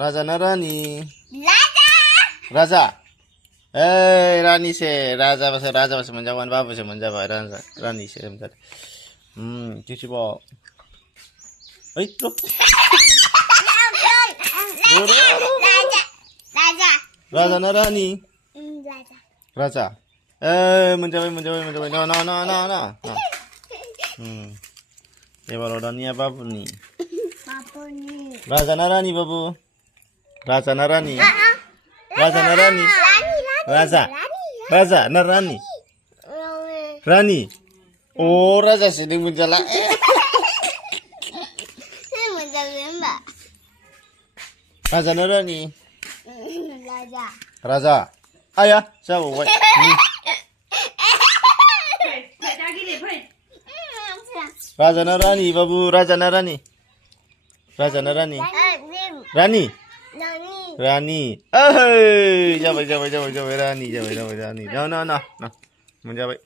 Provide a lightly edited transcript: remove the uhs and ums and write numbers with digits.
राजा ना रानी? Raja. राजा. रानी से राजा से menjawab babu से menjawab राजा रानी से bentar. Cuci bawa. Itu. Raja. Raja na Rani? Raja. Raja. Menjawab. No. Ya baru Rani apa nih? Babu ni. Raja na Rani babu. Raja na Rani. Raja na Rani. Raja na Rani. Rani. Oh, Raja sedang menjala. Raja na Rani. Raja. Raja. Ayah, siapa? Wait. Raja na Rani babu. Raja na Rani. Raja na Rani. Rani. Rani. Jawab Rani. No. Menjawab.